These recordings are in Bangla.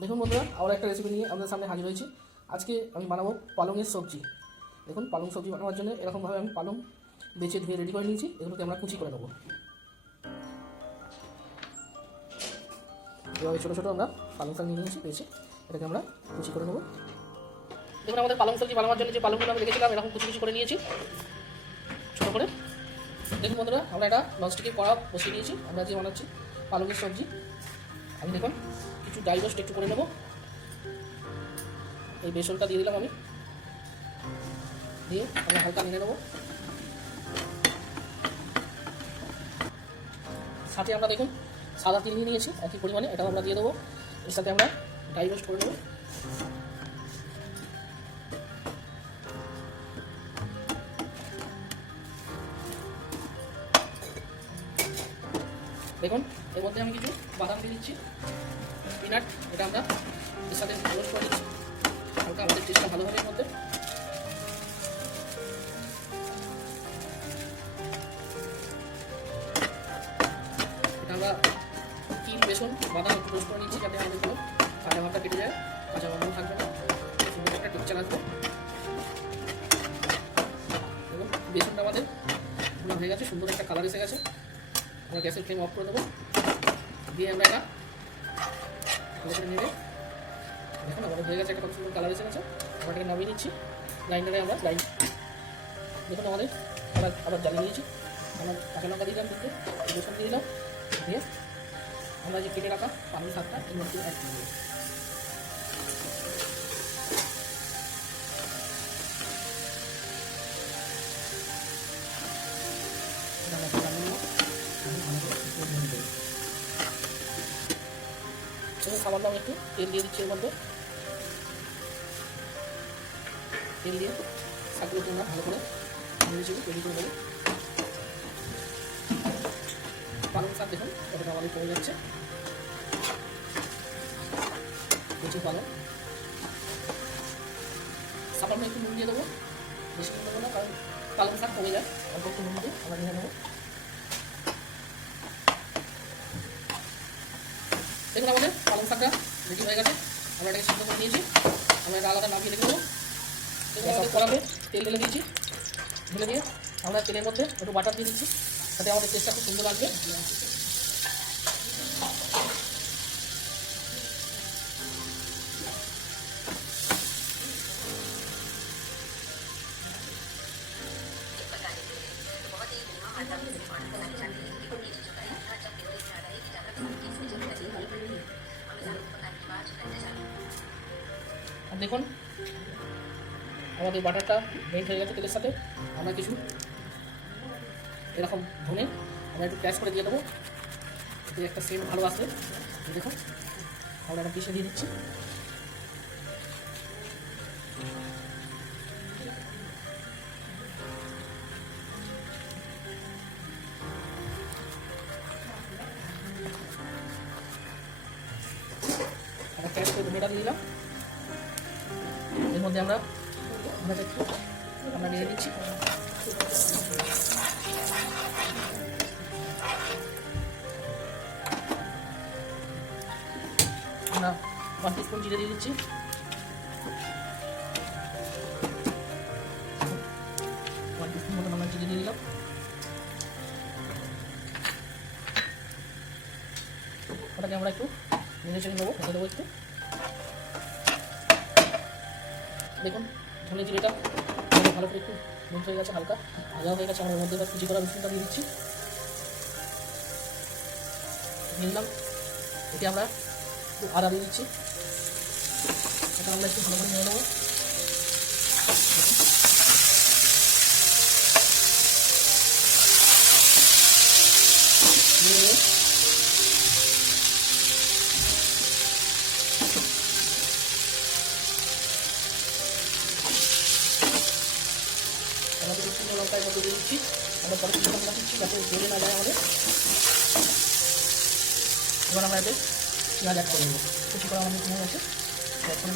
দেখুন বন্ধুরা, আবার একটা রেসিপি নিয়ে আপনাদের সামনে হাজির হয়েছি। আজকে আমি বানাবো পালংয়ের সবজি। দেখুন, পালং সবজি বানাবার জন্য এরকমভাবে আমি পালং বেছে ধুয়ে রেডি করে নিয়েছি। এগুলোকে আমরা কুচি করে নেব। এভাবে ছোটো ছোটো আমরা পালং শাক নিয়ে নিয়েছি, বেছে এটাকে আমরা কুচি করে নেব। দেখুন, আমাদের পালং সবজি বানাবার জন্য যে পালংগুলো আমি রেখেছিলাম, এরকম কুচি কুচি করে নিয়েছি। ছোটো করে। দেখুন বন্ধুরা, আমরা একটা ননস্টিকের কড়া বসিয়ে নিয়েছি আমরা যে বানাচ্ছি পালংয়ের সবজি। আমি দেখুন কিছু ডাই রোস্ট একটু করে নেব। এই বেসনটা দিয়ে দিলাম আমি। দিয়ে আমি হালকা নিয়ে নেব। সাথে আমরা দেখুন, সাদা তিল নিয়ে নিয়েছি, একই পরিমাণে, এটাও আমরা দিয়ে দেবো। এর সাথে আমরা ডাই রোস্ট করে নেব। দেখুন, এর মধ্যে আমি কিছু বাদাম দিয়ে দিচ্ছি। পিনাট এটা আমরা এর সাথে রোস্ট করে দিচ্ছি হালকা আমাদের টেস্টটা ভালো হবে এর মধ্যে। এটা আমরা তিল বেসন বাদাম একটু করে নিচ্ছি যাতে আমাদের কোনো কাঁচা ভাবটা কেটে যায়, কাঁচা গন্ধ থাকবে না, সুন্দর একটা টেক্সচার আসবে। এবং বেসনটা আমাদের হয়ে গেছে, সুন্দর একটা কালার এসে গেছে। আমরা গ্যাসের ফ্লেম অফ করে দেবো। দিয়ে আমরা এটা দেখুন আমাদের হয়ে গেছে একটা সুন্দর কালার এসে গেছে নামিয়ে নিচ্ছি। গ্রাইন্ডারে আমরা গ্রাইন্ড দেখুন আমাদের, আবার আবার জ্বালিয়ে নিয়েছি আমরা কাঁচা লঙ্কা দিলাম রসুন দিয়ে দিলাম। দিয়ে আমরা যে কেটে রাখা পালং শাকটা এর মধ্যে অ্যাড করে একটু তেল দিয়ে দিচ্ছি এর মধ্যে। তেল দিয়ে শাকগুলোকে আমরা ভালো করে ভেজে তৈরি করে দেবো পালং শাক দেখুন কতটা আমাদের কমে যাচ্ছে। প্রচুর পালং। সামান্য একটু নুন দিয়ে দেবো। বেশি নুন দেবো না, কারণ পালং শাক কমে যায়। অল্প একটু নুন দিয়ে আমরা নিয়ে নেব। দেখুন আমাদের পালং শাকটা রেডি হয়ে গেছে। আমরা এটাকে সিদ্ধ করে নিয়েছি আমরা এটা আলাদা নামিয়ে রেখে দেবো। আমাদের কড়াতে তেল ঢেলে দিয়েছি। ঢেলে দিয়ে আমরা তেলের মধ্যে একটু বাটার দিয়ে দিচ্ছি। তাতে আমাদের টেস্টটা খুব সুন্দর লাগবে দেখুন। আমাদের বাটারটা মেল্ট হয়ে গেছে তেলের সাথে। আমরা কিছু এরকম ধনে আমরা একটু ক্যাশ করে দিয়ে দেবো। এতে একটা সেম ভালো আসবে। দেখুন, আমরা একটা পিসে দিয়ে দিচ্ছি। একটা ক্যাশ করে ধনেটা দিয়ে দিলাম। এর মধ্যে আমরা আমরা নিয়ে দিচ্ছি। আমরা ওয়ান টিস্পুন জিরে দিয়ে দিচ্ছি। আমরা জিরে দিয়ে দিলাম। ওটাকে আমরা একটু নেড়ে চেড়ে নেব, ভেজে দেবো একটু। দেখুন ধনে জিরেটা ভালো করে একটু নুন হয়ে গেছে, হালকা। ভাজা হয়ে গেছে আমার মধ্যে এবার কুচি করা রসুনটা দিয়ে দিচ্ছি। নিলাম। এটি আমরা একটু আদা দিয়ে দিচ্ছি। এটা আমরা একটু ভালো করে নিয়ে নেব। শুকনো লঙ্কা মধ্যে দিয়ে দিচ্ছি আমরা পরে কিছু লঙ্কা দিচ্ছি যাতে জ্বলে না যায় আমাদের এবার আমরা এতে পেঁয়াজ অ্যাড করে দেবো কুচি করা আমাদের পেঁয়াজ আছে দেখুন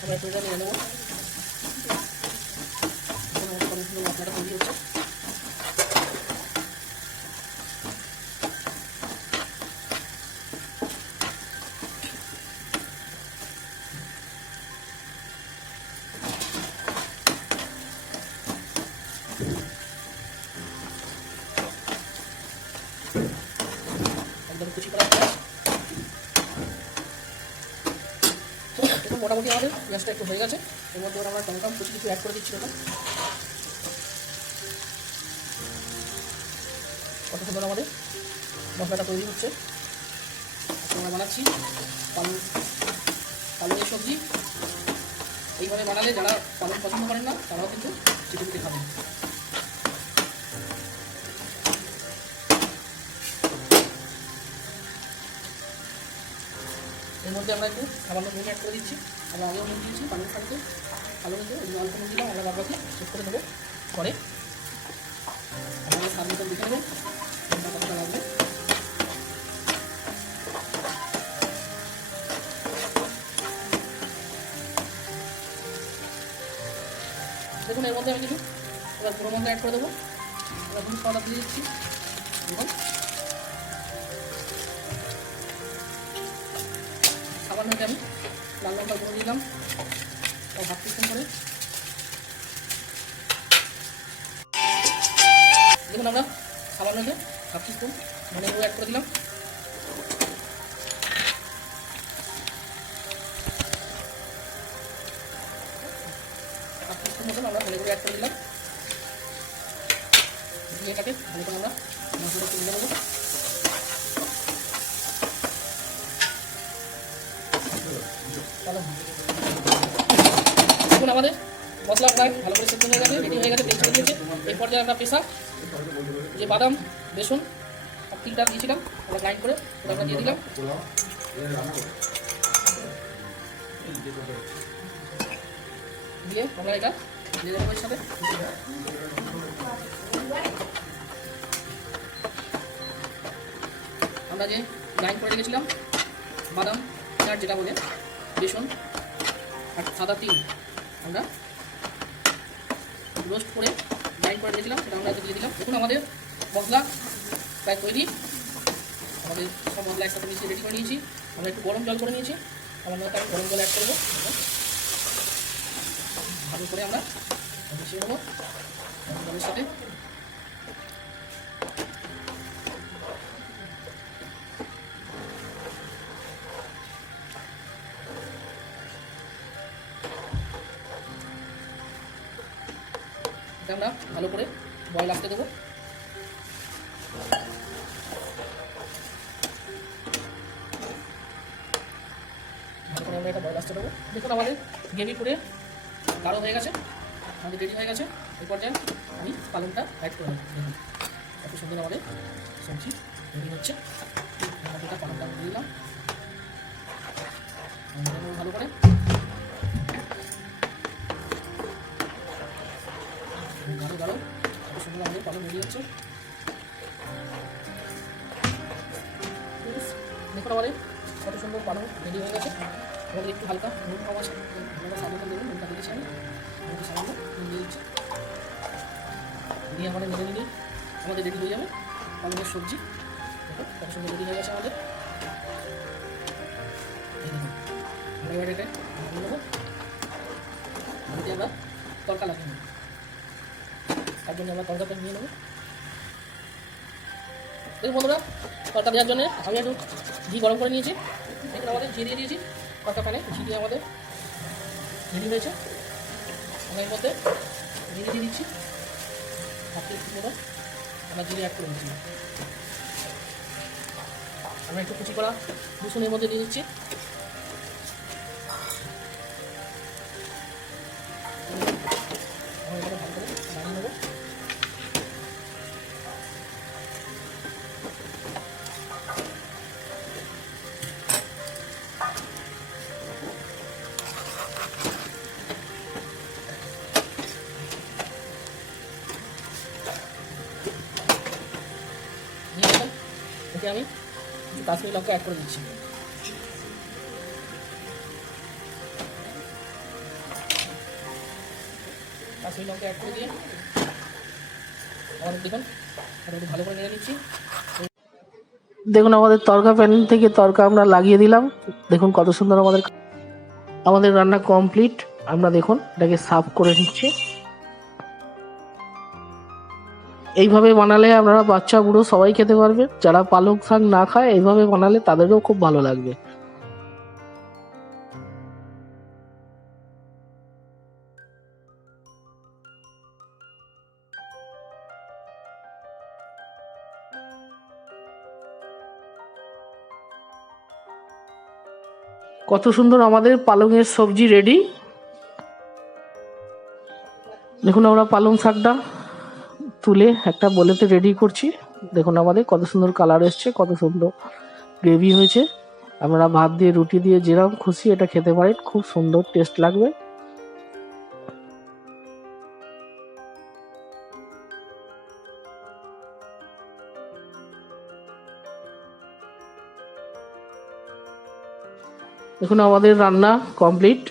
আমরা এটা নিয়ে নেব এখন আমরা মোটামুটি আমাদের পেঁয়াজটা একটু হয়ে গেছে। এর মধ্যে আমরা টমেটো কিছু কিছু অ্যাড করে দিচ্ছি ওটা। কত সুন্দর আমাদের মশলাটা তৈরি হচ্ছে। আমরা বানাচ্ছি পালং, পালংয়ের সবজি। এইভাবে বানালে যারা পালং পছন্দ করেন না, তারাও কিন্তু পিটে খাবেন। এর মধ্যে আমরা একটু সামান্য নুন অ্যাড করে দিচ্ছি। আমরা আগেও নুন দিয়েছি পালং শাককে ভালো কিন্তু ওই অল্প নুন দিলাম আমরা বাকি চেক করে দেবো। পরে মতো দেখে লাগবে। দেখুন, এর মধ্যে আমি কিছু এবার পুরো মশলা অ্যাড করে দেবো। এবার হলুদ পাউডার দিয়ে দিচ্ছি। দেখুন লাল লঙ্কা গুঁড়ো দিলাম ও হাফ টিস্পুন করে। দেখুন আমরা সামান্য হতে হাফ টিস্পুন মানে গুঁড়ো অ্যাড করে দিলাম। হাফ আমরা ধনে গুঁড়ো অ্যাড করে দিলাম। দিয়ে এটাকে ভালো করে আমরা মশলাটা তুলে নেব। দেখুন আমাদের মশলা প্রায় ভালো করে সেদ্ধ হয়ে গেছে রেডি হয়ে গেছে ছেড়ে দিয়েছে। এই পর্যায়ে আমরা পেশা যে বাদাম, বেসন আর তিনটা দিয়েছিলাম আমরা গ্রাইন্ড করে ওটা দিয়ে দিলাম। দিয়ে আমরা এটা দিয়ে দেবো সাথে। আমরা যে গ্রাইন্ড করে রেখেছিলাম, বাদাম চাট যেটা বলে, বেসন আর সাদা তিল। আমরা রোস্ট করে গ্রাইন্ড করে দিয়েছিলাম সেটা আমরা দিয়ে দিলাম। দেখুন, আমাদের মশলা প্রায় তৈরি। আমাদের সব মশলা একসাথে মিশিয়ে রেডি করে নিয়েছি। আমরা একটু গরম জল করে নিয়েছি। আমরা তার গরম জল অ্যাড করব। ভালো করে আমরা মিশিয়ে নেব। সাথে ভালো করে বয়েল আসতে দেবো। ভালো করে আমরা এটা বয়েল আসতে দেবো। দেখুন আমাদের গ্রেভি করে গাঢ় হয়ে গেছে, আমাদের রেডি হয়ে গেছে। এই পর্যায়ে আমি পালংটা অ্যাড করে দেবো কত সুন্দর আমাদের সবজি রেডি হচ্ছে। পালংটা দিয়ে দিলাম ভালো করে আমাদের কত সুন্দর পালং, রেডি গেছে। আমাদের একটু হালকা, নুন দেবেন নুনটা দিয়েছি আমি। একটু সামান্য আমাদের মেরে আমাদের হয়ে যাবে পালংয়ের সবজি। কত সুন্দর রেডি গেছে আমাদের। আমরা এবার আমাদের তরকা লাগিয়ে নেব। তার জন্য আমরা তরকাটা নিয়ে নেব। দেখুন বন্ধুরা তরকা দেওয়ার জন্য আমি একটু ঘি গরম করে নিয়েছি। এখানে আমাদের ঘি দিয়ে দিয়েছি কতখানে ঘি দিয়ে আমাদের রেডি হয়েছে। এর মধ্যে ঘি দিয়ে দিচ্ছি। হাতে আমরা জিরে অ্যাড করে দিচ্ছি আমরা একটু কুচি করা রসুন এর মধ্যে দিয়ে দিচ্ছি। আমি লঙ্কা করে দিচ্ছি। লঙ্কা করে দিয়ে দেখুন ভালো করে নিচ্ছি। দেখুন, আমাদের তরকা প্যান থেকে তরকা আমরা লাগিয়ে দিলাম। দেখুন কত সুন্দর আমাদের আমাদের রান্না কমপ্লিট আমরা দেখুন, এটাকে সাফ করে নিচ্ছি। এইভাবে বানালে আপনারা বাচ্চা বুড়ো সবাই খেতে পারবে। যারা পালং শাক না খায়, এইভাবে বানালে তাদেরও খুব ভালো লাগবে। কত সুন্দর আমাদের পালংয়ের সবজি রেডি। দেখুন আমরা পালং শাকটা। তুলে একটা বলেতে রেডি করছি। দেখুন আমাদের কত সুন্দর কালার এসছে, কত সুন্দর গ্রেভি হয়েছে। আপনারা ভাত দিয়ে, রুটি দিয়ে যেরকম খুশি এটা খেতে পারেন, খুব সুন্দর টেস্ট লাগবে। দেখুন আমাদের রান্না কমপ্লিট